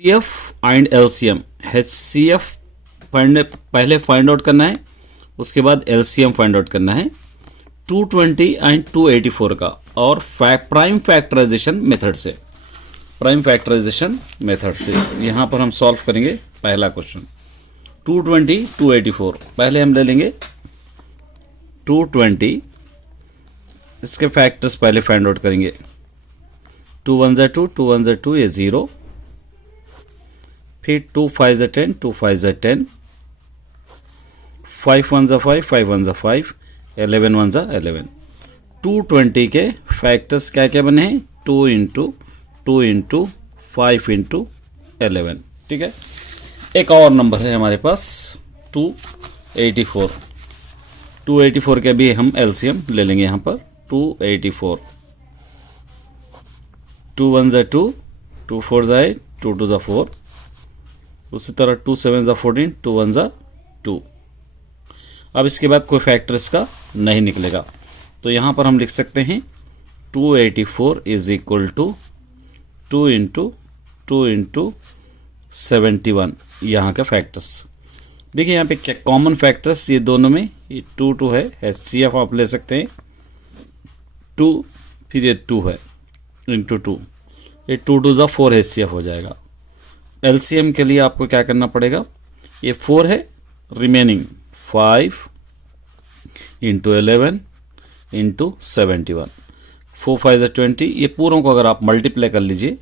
HCF and LCM। HCF पहले find out करना है, उसके बाद LCM फाइंड आउट करना है 220 एंड 284 का, और प्राइम फैक्टराइजेशन मेथड से, यहाँ पर हम सॉल्व करेंगे पहला क्वेश्चन 220 284। पहले हम ले लेंगे 220, इसके फैक्टर्स पहले फाइंड आउट करेंगे। 2 1 ज़ा 2, 2 1 ज़ा 2, ये 0, फिर 2 5 ज़ा 10, 2 5 ज़ा 10, 5 1 ज़ा 5, 5 1 ज़ा 5, 11 1 ज़ा 11। 220 के फैक्टर्स क्या क्या बने हैं? 2 इंटू 2 इंटू 5 इंटू 11। ठीक है, एक और नंबर है हमारे पास 284। 284 के भी हम LCM ले लेंगे यहाँ पर 284। 2 1 ज़ा 2, 2 4 ज़ा 8, 2 2 ज़ा 4, उसी तरह 2 7 ज़ा 14, 2 1 ज़ा 2। अब इसके बाद कोई फैक्टर इसका नहीं निकलेगा, तो यहाँ पर हम लिख सकते हैं 284 is equal to 2 into 2 into 71, यहाँ का फैक्टर्स। देखिए यहाँ पे क्या कॉमन फैक्टर्स, ये दोनों में ये 2 2 है, HCF आप ले सकते हैं 2, फिर ये 2 है इंटू 2, ये 2 2 ज़ा 4 HCF हो जाएगा। LCM के लिए आपको क्या करना पड़ेगा? ये 4 है, रिमेनिंग 5 इंटू 11 इंटू 71, 4 5 ज़ा 20। ये पूरों को अगर आप मल्टीप्लाई कर लीजिए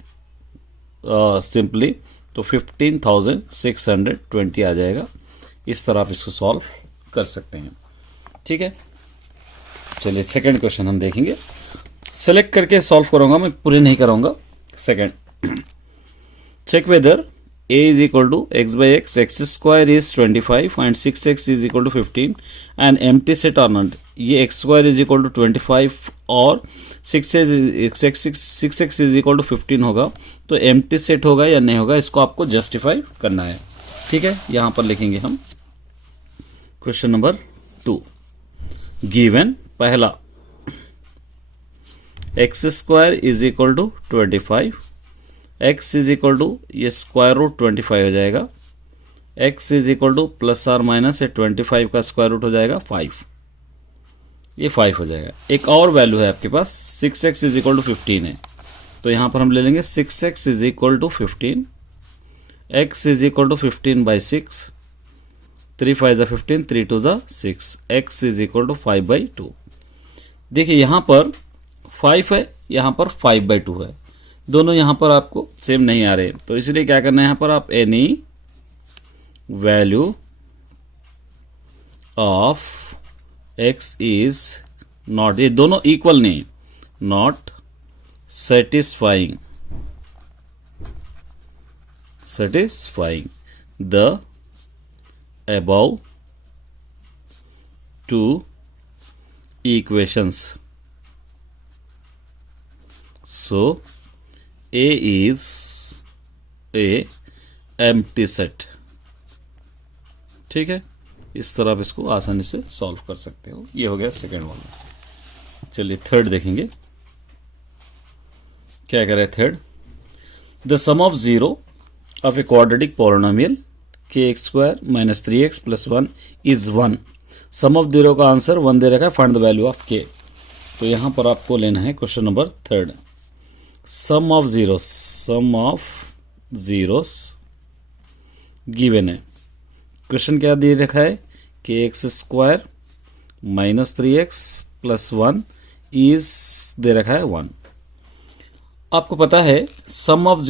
सिंपली तो 15,620 आ जाएगा। इस तरह आप इसको सॉल्व कर सकते हैं। ठीक है, चलिए सेकंड क्वेश्चन हम देखेंगे। सेलेक्ट करके सॉल्व करूँगा मैं, पूरे नहीं कराऊंगा। Second, check whether a is equal to x by x, x square is 25 and 6x is equal to 15 and empty set or not। ये x square is equal to 25 और 6x is equal to 15 होगा, तो empty set होगा या नहीं होगा, इसको आपको जस्टिफाई करना है। ठीक है, यहाँ पर लिखेंगे हम क्वेश्चन नंबर 2। गिवन पहला x square is equal to 25, x is equal to ये स्क्वायर रूट 25 हो जाएगा, x is equal to plus or minus ये 25 का स्क्वायर रूट हो जाएगा 5, ये 5 हो जाएगा। एक और वैल्यू है आपके पास 6x इज इक्वल टू 15 है, तो यहाँ पर हम ले लेंगे 6x is equal to 15, x is equal to 15 by 6, 3 5 ज़ा 15, 3 2 ज़ा 6, x is equal to 5 by 2। देखिए यहाँ पर 5 है, यहाँ पर 5 बाई 2 है, दोनों यहाँ पर आपको सेम नहीं आ रहे, तो इसलिए क्या करना है, यहाँ पर आप any value of x is not, ये दोनों इक्वल नहीं, not satisfying the above two equations, so A is a empty set। ठीक है, इस तरह आप इसको आसानी से सॉल्व कर सकते हो। ये हो गया सेकेंड वाला। चलिए थर्ड देखेंगे, क्या कह रहे हैं third. The sum of zero of a quadratic polynomial kx square minus 3x plus 1 is 1। Sum of zero का आंसर 1 दे रखा है, find the value of k। तो यहाँ पर आपको लेना है question number third, sum of zeros given है। क्वेश्चन क्या दे रखा है कि x square minus 3x plus 1 is दे रखा है 1। आपको पता है सम ऑफ द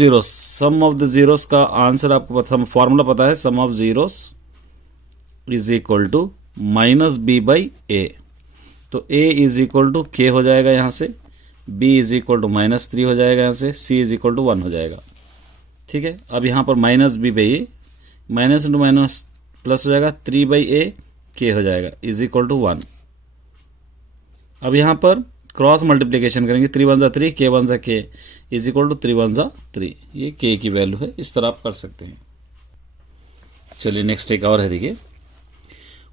जीरोस का आंसर आपको पता, फॉर्मूला पता है, sum of zeros is equal to minus B by A. तो a is equal to k हो जाएगा यहाँ से, b is equal to minus 3 हो जाएगा यहाँ से, c इज इक्वल टू 1 हो जाएगा। ठीक है, अब यहाँ पर minus B by a, minus into minus plus हो जाएगा, 3 बाई ए k हो जाएगा इज इक्वल टू 1। अब यहाँ पर क्रॉस मल्टीप्लिकेशन करेंगे, 3 1 ज़ा 3, k 1 ज़ा k इज इक्वल टू 3 1 ज़ा 3, ये k की वैल्यू है। इस तरह आप कर सकते हैं। चलिए नेक्स्ट एक और है, देखिए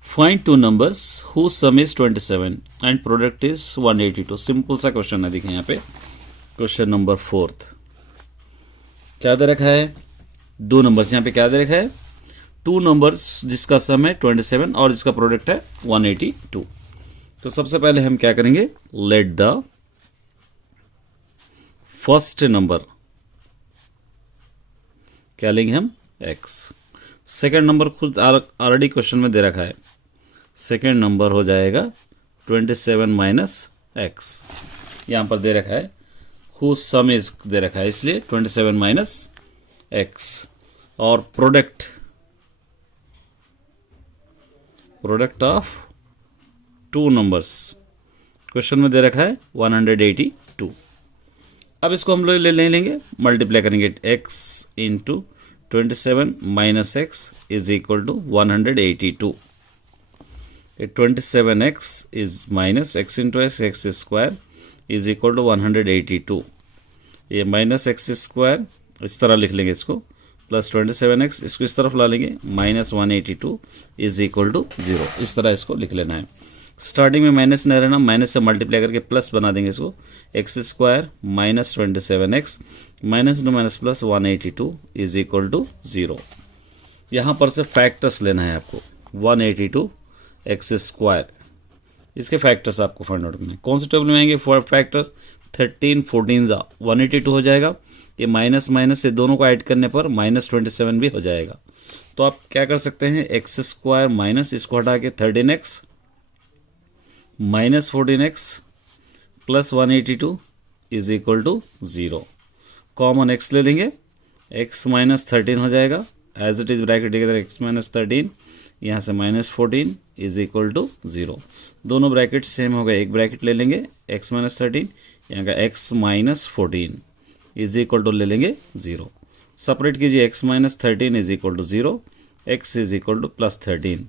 find two numbers who some is 27 and product is 182। Simple सा क्वेश्चन है, देखिए यहाँ पे क्वेश्चन नंबर 4 क्या दे रखा है दो नंबर्स यहाँ पे क्या दे रखा है, टू नंबर्स जिसका सम है 27 और जिसका प्रोडक्ट है 182। तो सबसे पहले हम क्या करेंगे, लेट द फर्स्ट नंबर क्या लेंगे हम, x। सेकेंड नंबर खुद ऑलरेडी क्वेश्चन में दे रखा है, सेकेंड नंबर हो जाएगा 27 माइनस x। यहाँ पर दे रखा है हुज सम इज दे रखा है, इसलिए 27 माइनस x। और product of two numbers question में दे रखा है 182। अब इसको हम लोग ले लेंगे, मल्टीप्लाई करेंगे, x into 27 minus x is equal to 182। 27x is minus x into x square is equal to 182। ये माइनस एक्स स्क्वायर इस तरह लिख लेंगे इसको, प्लस 27x इसको इस तरफ ला लेंगे, माइनस 182 इज इक्वल टू 0। इस तरह इसको लिख लेना है। स्टार्टिंग में माइनस नहीं रहना, माइनस से मल्टीप्लाई करके प्लस बना देंगे इसको, x square minus 27x minus to minus plus 182 is equal to 0। यहाँ पर से फैक्टर्स लेना है आपको, 182 एक्स स्क्वायर, इसके फैक्टर्स आपको फाइंड आउट करना है। कौन से टेबल में आएंगे फैक्टर्स, 13 14 182 हो जाएगा। ये माइनस माइनस से दोनों को ऐड करने पर माइनस 27 भी हो जाएगा। तो आप क्या कर सकते हैं, एक्स स्क्वायर माइनस इसको हटा के 13x minus 14x plus 182 is equal to 0। Common x ले लेंगे, x माइनस 13 हो जाएगा, as it is bracket together x minus 13, यहाँ से माइनस 14 इज इक्वल टू 0। दोनों ब्रैकेट सेम हो गए, एक ब्रैकेट ले लेंगे x माइनस 13, यहाँ का x minus 14 is equal to ले लेंगे 0। सेपरेट कीजिए, x minus 13 is equal to 0, x is equal to plus 13,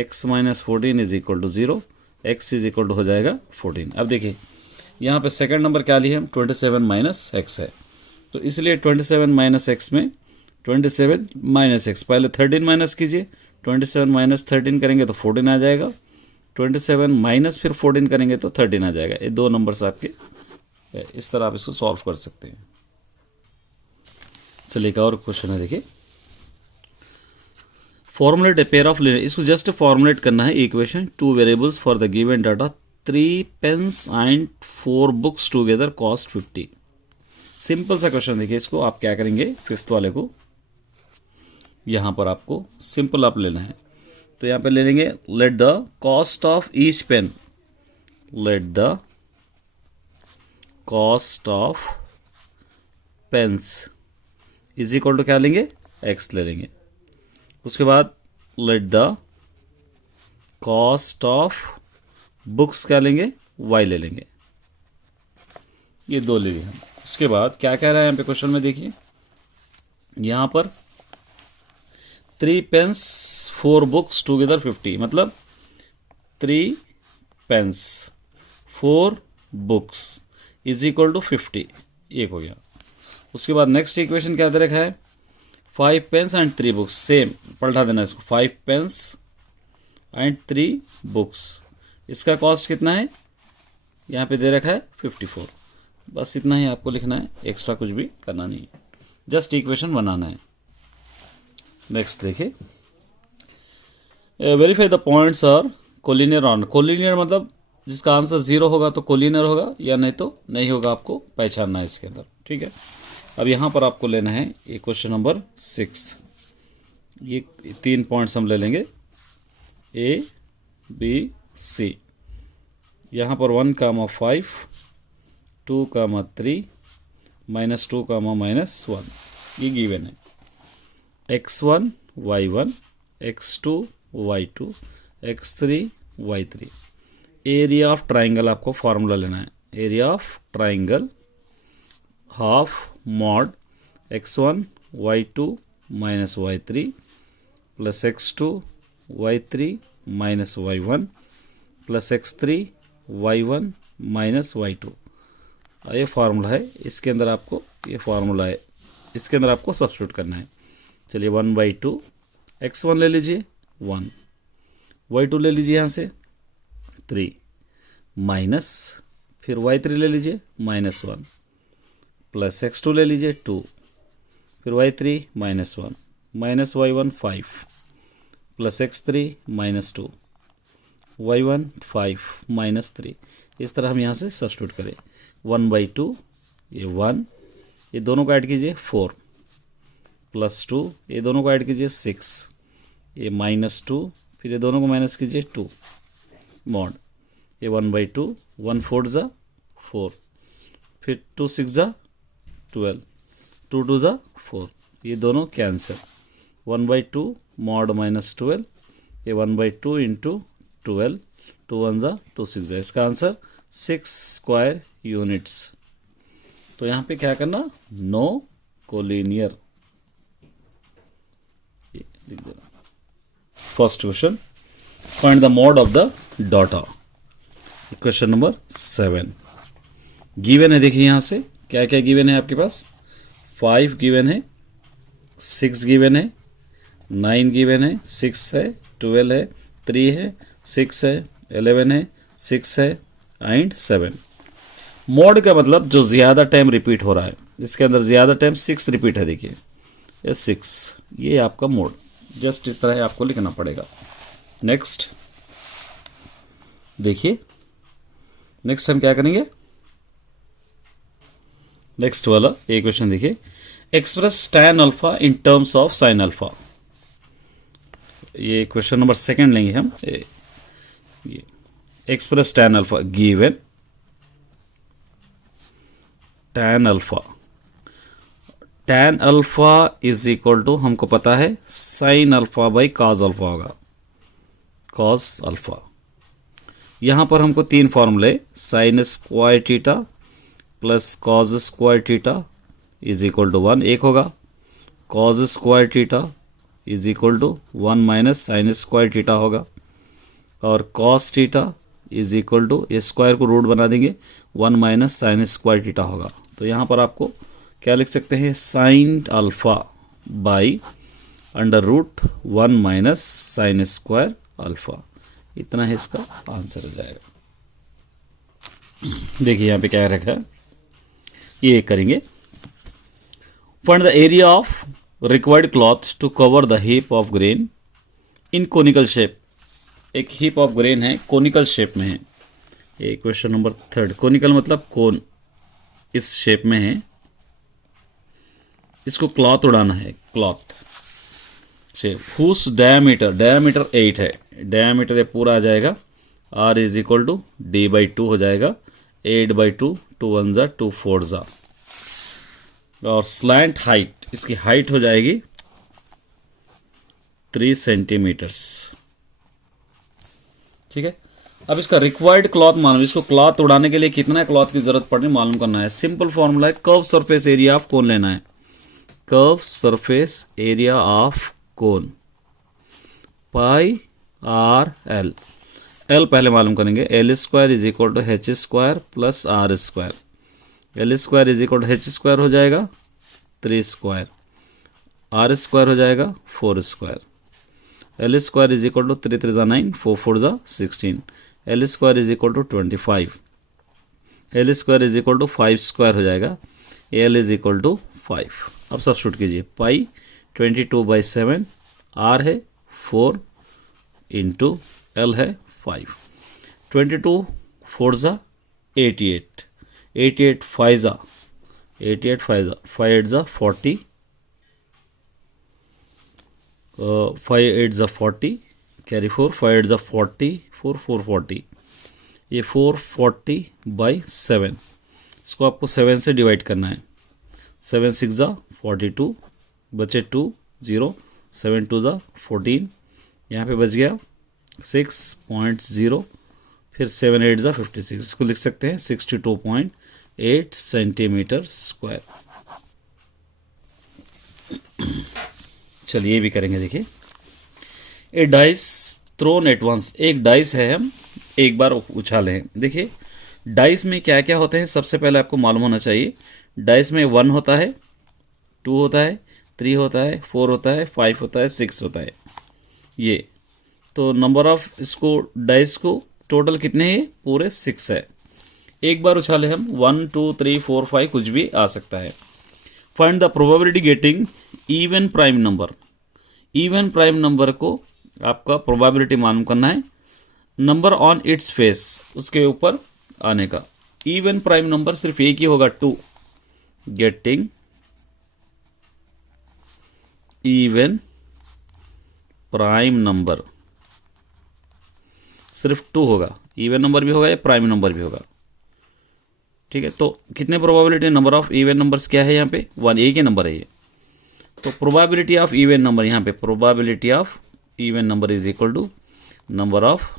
x minus 14 is equal to 0, x is equal to हो जाएगा 14। अब देखिए यहाँ पे सेकंड नंबर क्या लिया हम, 27 माइनस एक्स है, तो इसलिए 27 माइनस एक्स में 27 माइनस एक्स, पहले 13 माइनस कीजिए, 27 माइनस 13 करेंगे तो 14 आ जाएगा, 27 माइनस फिर 14 करेंगे तो 13 आ जाएगा। ये दो नंबर्स आपके, इस तरह आप इसको सॉल्व कर सकते हैं। चलिए एक और क्वेश्चन है, देखिए, formulate a pair of linear, इसको जस्ट फॉर्मुलेट करना है equation, two variables for the given data, 3 pens and 4 books together cost 50। Simple सा क्वेश्चन देखिए, इसको आप क्या करेंगे, फिफ्थ वाले को यहाँ पर आपको सिंपल आप लेना है, तो यहाँ पे ले लेंगे, let the cost of each pen, let the cost of pens is equal to क्या लेंगे, एक्स ले लेंगे। उसके बाद let the cost of books क्या लेंगे, वाई ले लेंगे। ये दो ले लिए हम। उसके बाद क्या कह रहा है यहाँ पे क्वेश्चन में, देखिए यहाँ पर 3 पेन्स 4 बुक्स टुगेदर 50, मतलब 3 pens 4 books is equal to 50, एक हो गया। उसके बाद नेक्स्ट इक्वेशन क्या दे रखा है, 5 पेन्स एंड 3 बुक्स, सेम पलटा देना इसको, 5 पेन्स एंड 3 बुक्स, इसका कॉस्ट कितना है, यहाँ पे दे रखा है 54। बस इतना ही आपको लिखना है, एक्स्ट्रा कुछ भी करना नहीं है, जस्ट इक्वेशन बनाना है। नेक्स्ट देखिए, verify the points are collinear on, collinear मतलब जिसका आंसर 0 होगा तो कोलिनियर होगा, या नहीं तो नहीं होगा, आपको पहचानना है इसके अंदर, ठीक है। अब यहाँ पर आपको लेना है ये क्वेश्चन नंबर 6, ये 3 पॉइंट्स हम ले लेंगे, A B C, यहाँ पर 1,5 2,3 -2, -1, ये गिवन है, x1 y1 x2 y2 x3 y3। Area of triangle आपको फार्मूला लेना है, area of triangle half mod x1 y2 -y3 plus x2 y3 -y1 plus x3 y1 -y2। ये फार्मूला है, इसके अंदर आपको ये फार्मूला है, इसके अंदर आपको सब्स्टिट्यूट करना है। चलिए 1/2 x1 ले लीजिए 1, y2 ले लीजिए यहाँ से 3 माइनस फिर y3 ले लीजिए -1 प्लस x2 ले लीजिए 2 फिर y3 -1 minus y1 5 plus x3 -2 y1 5 -3। इस तरह हम यहाँ से सब्स्टिट्यूट करें 1/2 ये 1, ये दोनों को ऐड कीजिए 4 प्लस 2, ये दोनों को ऐड कीजिए 6, ये -2, फिर ये दोनों को माइनस कीजिए 2 मॉड, ये 1/2 1 4 ज़ा 4, फिर 2 6 ज़ा 12, 2 2 ज़ा 4, ये दोनों कैंसिल 1/2 मॉड -12, ये 1/2 इंटू 12, 2 1 ज़ा 2 6 ज़ा, इसका आंसर 6 स्क्वायर यूनिट्स। तो यहाँ पे क्या करना, no collinear. First question, find the mode of the data. Question number 7 given है। देखिए यहाँ से क्या क्या गिवन है आपके पास, 5 गिवन है, 6 गिवन है, 9 गिवन है, 6 है, 12 है, 3 है, 6 है, 11 है, 6 है एंड 7। मॉड का मतलब जो ज़्यादा टाइम रिपीट हो रहा है, इसके अंदर ज़्यादा टाइम 6 रिपीट है। देखिए ये 6, ये आपका मोड, जस्ट इस तरह आपको लिखना पड़ेगा। नेक्स्ट देखिए, नेक्स्ट हम क्या करेंगे, नेक्स्ट वाला ये क्वेश्चन देखिए, express tan alpha in terms of sin alpha. ये क्वेश्चन नंबर 2 लेंगे हम। ये express tan alpha, given tan alpha, tan alpha is equal to, हमको पता है sin alpha by cos alpha होगा, cos अल्फा। यहाँ पर हमको 3 फॉर्मूले, sin square theta plus cos square theta is equal to 1 एक होगा, cos square theta is equal to 1 minus sin square theta होगा, और cos theta is equal to, ये स्क्वायर को रूट बना देंगे, 1 माइनस sin स्क्वायर थीटा होगा। तो यहाँ पर आपको क्या लिख सकते हैं, sin alpha by under root 1 minus sin square alpha, इतना है इसका आंसर हो जाएगा। देखिए यहाँ पे क्या रखा है, ये करेंगे, find the area of required cloth to cover the heap of grain in conical shape. एक हीप ऑफ ग्रेन है, कोनिकल शेप में है। ये क्वेश्चन नंबर 3, कोनिकल मतलब कोन, इस शेप में है, इसको क्लॉथ उड़ाना है, क्लॉथ शेप, हुस डायमीटर, डायमीटर 8 है, डायमीटर ये पूरा आ जाएगा, r is equal to d/2 हो जाएगा, 8/2, 2 1 ज़ा 2 4 ज़ा, और स्लैंट हाइट, इसकी हाइट हो जाएगी 3 सेंटीमीटर्स। ठीक है, अब इसका रिक्वायर्ड क्लॉथ मालूम, इसको क्लॉथ उड़ाने के लिए कितना क्लॉथ की जरूरत पड़नी मालूम करना है। सिंपल फॉर्मूला है, curve surface area of cone लेना है, curve surface area of cone, pi R L, L पहले मालूम करेंगे, L square is equal to H square plus R square, L square is equal to H square हो जाएगा 3 square, R square हो जाएगा 4 square, L square is equal to 3 3 ज़ा 9, 4 4 ज़ा 16, L square is equal to 25, l square is equal to 5 square हो जाएगा, L is equal to 5। अब substitute कीजिए, पाई 22/7, आर है 4 इंटू एल है 5, 22 4 ज़ा 88, 88 5 ज़ा 88 5 ज़ा 5 8 ज़ा 40, 5 8 ज़ा 40, कैरी 4, 5 8 ज़ा 40, 4 4 40, ये 440/7, इसको आपको 7 से डिवाइड करना है, 7 6 ज़ा 42, बचे 2 0, 7 2 ज़ा 14, यहाँ पे बच गया 6.0, फिर 7 8 ज़ा 56, इसको लिख सकते हैं 62.8 सेंटीमीटर स्क्वायर। चलिए ये भी करेंगे। देखिए, ए डाइस थ्रोन एट वंस, एक डाइस है, हम एक बार उछाले हैं। देखिए डाइस में क्या क्या होते हैं, सबसे पहले आपको मालूम होना चाहिए, डाइस में 1 होता है, 2 होता है, 3 होता है, 4 होता है, 5 होता है, 6 होता है। ये तो नंबर ऑफ इसको डाइस को टोटल कितने हैं, पूरे 6 है। एक बार उछाले हम 1 2 3 4 5 कुछ भी आ सकता है। Find the probability getting even prime number. Even prime number को आपका प्रोबेबिलिटी मालूम करना है, नंबर ऑन इट्स फेस, उसके ऊपर आने का। इवन प्राइम नंबर सिर्फ एक ही होगा, 2। गेटिंग इवन प्राइम नंबर सिर्फ 2 होगा, इवन नंबर भी होगा या प्राइम नंबर भी होगा। ठीक है, तो कितने probability, number of even numbers क्या है यहाँ पे, 1, एक ही नंबर है ये। तो प्रोबेबिलिटी ऑफ इवन नंबर, यहाँ पे probability of even number is equal to number of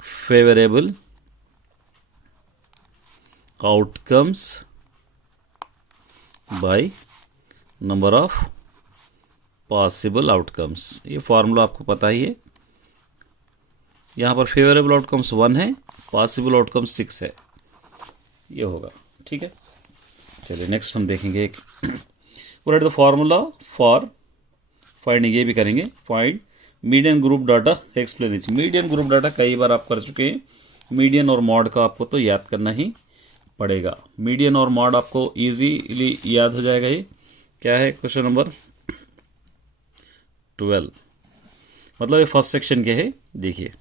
favourable outcomes by number of possible outcomes. ये फॉर्मूला आपको पता ही है। यहाँ पर फेवरेबल आउटकम्स 1 है, पॉसिबल आउटकम्स 6 है, ये होगा। ठीक है, चलिए नेक्स्ट हम देखेंगे एक द फॉर्मूला फॉर फाइंडिंग, ये भी करेंगे। Find median group data explain etch. Median group data कई बार आप कर चुके हैं, मीडियन और मॉड का आपको तो याद करना ही पड़ेगा। मीडियन और मॉड आपको इजीली याद हो जाएगा। ये क्या है, क्वेश्चन नंबर 12, मतलब ये फर्स्ट सेक्शन के है। देखिए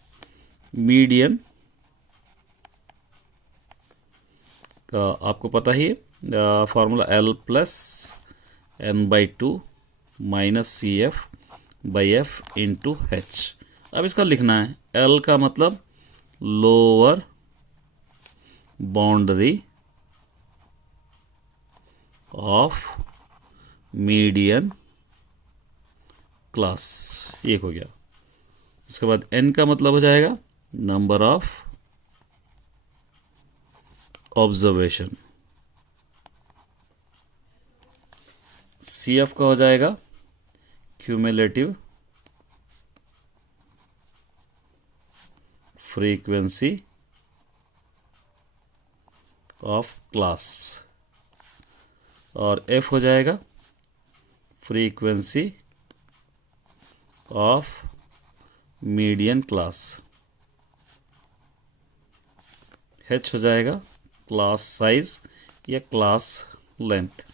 मीडियन का आपको पता ही है formula L plus n/2 minus CF by F into H। अब इसका लिखना है, L का मतलब lower boundary of median class, एक हो गया। इसके बाद n का मतलब हो जाएगा नंबर ऑफ ऑब्जर्वेशन। CF का हो जाएगा क्यूमुलेटिव फ्रीक्वेंसी ऑफ क्लास, और F हो जाएगा frequency of median class. H हो जाएगा क्लास साइज या क्लास लेंथ।